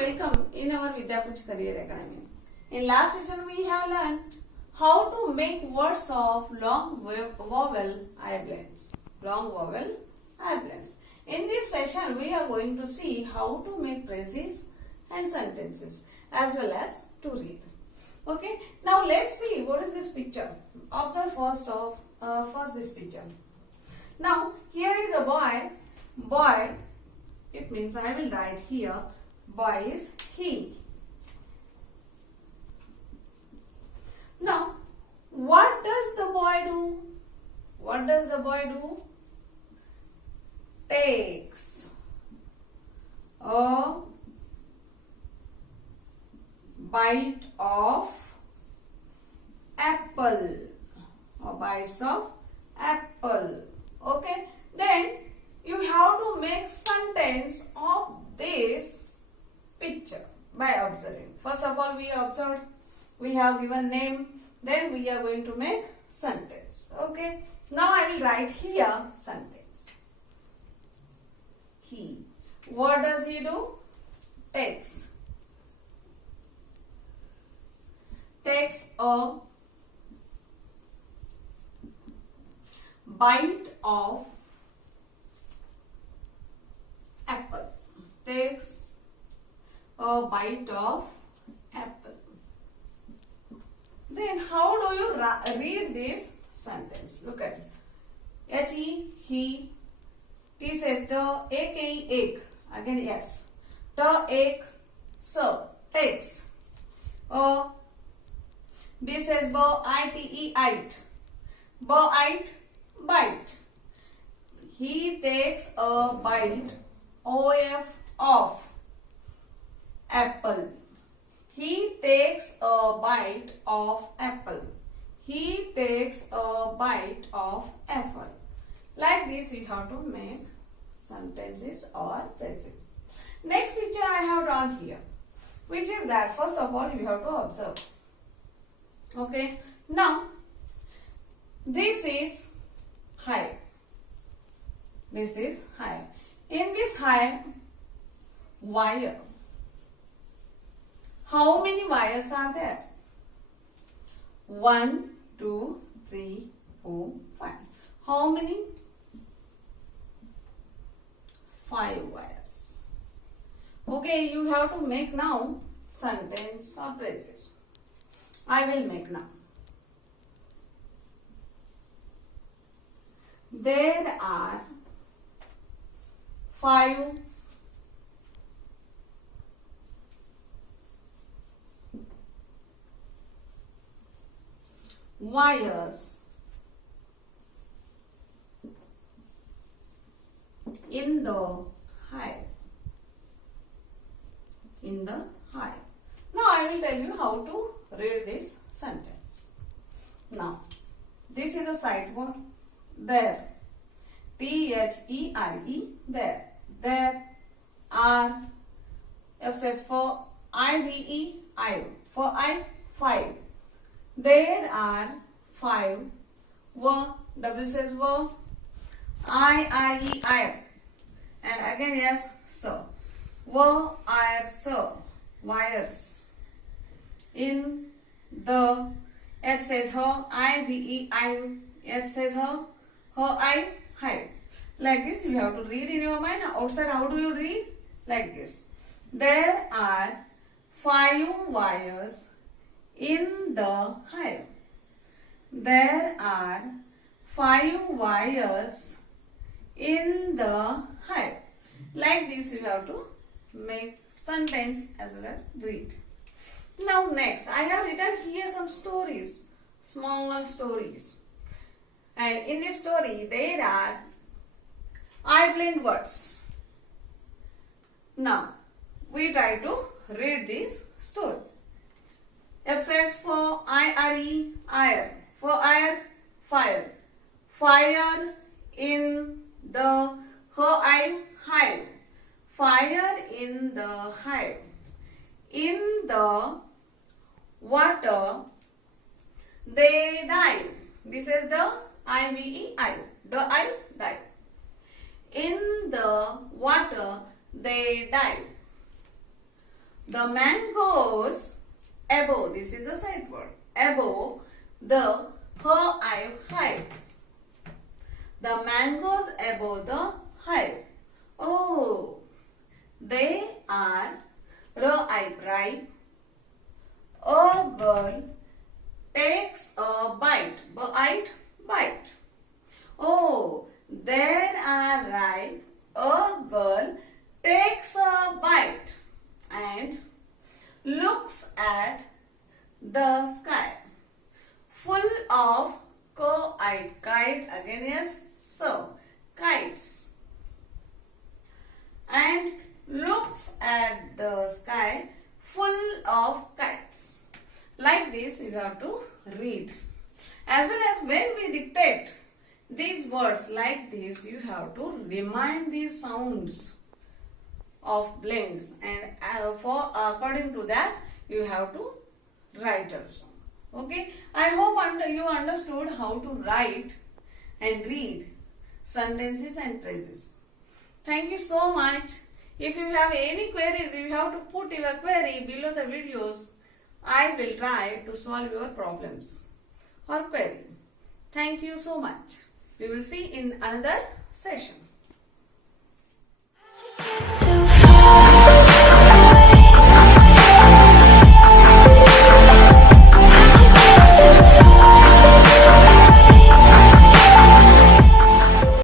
welcome in our Vidyapith Career Academy. In last session we have learned how to make words of long vowel air blends. Long vowel air blends. In this session we are going to see how to make phrases and sentences as well as to read. Okay. Now let's see what is this picture. Observe first this picture. Now here is a boy. Boy. It means I will write here. Boy is he. Now, what does the boy do? What does the boy do? Takes a bite of apple. Or bites of apple. Okay. Then you have to make sentence of this picture by observing. First of all, we observed, we have given name, then we are going to make sentence. Okay. Now I will write here sentence. He. What does he do? Takes a bite of apple. Takes a bite of apple. Then how do you read this sentence? Look at it. He. T says the, ek, ek. Again yes. The, ek, so. Takes. B says bo, ite, it. Bo, it, bite. He takes a bite of apple. He takes a bite of apple. He takes a bite of apple. Like this you have to make sentences or phrases. Next picture I have drawn here. Which is that first of all you have to observe. Okay. Now this is hive. This is hive. In this hive, wire. How many wires are there? 1, 2, 3, 4, 5. How many? 5 wires. Okay, you have to make now sentence or phrases. I will make now. There are 5 wires in the hive. In the hive. Now I will tell you how to read this sentence. Now, this is a signboard. There. There. There. There are. F says for IVE, I. For I, 5. There are 5. W says were. I. And again yes, so. Wires. In the. H says her. IVE, I. H says her. I. Hive. Like this you have to read in your mind. Outside how do you read? Like this. There are 5 wires in the hive. There are 5 wires in the hive. Like this you have to make sentence as well as read. Now next I have written here some stories. Small stories. And in this story there are airplane words. Now we try to read this story. F says for IRE, iron. For air, fire. Fire in the hive. Fire in the hive. In the water, they dive. This is the IVE, I. The I, dive. In the water, they dive. The man goes above. This is a sight word. Above the her hive hive. The man goes above the hive. Oh, they are ripe, ripe. A girl takes a bite. Bite. Oh, there are ripe. A girl takes a bite and looks at the sky full of kite again, yes, so kites, and looks at the sky full of kites. Like this you have to read. As well as when we dictate these words like this, you have to remind these sounds of blends, and according to that you have to write also. Okay, I hope you understood how to write and read sentences and phrases. Thank you so much. If you have any queries, you have to put your query below the videos. I will try to solve your problems or query. Thank you so much. We will see in another session. How'd you get so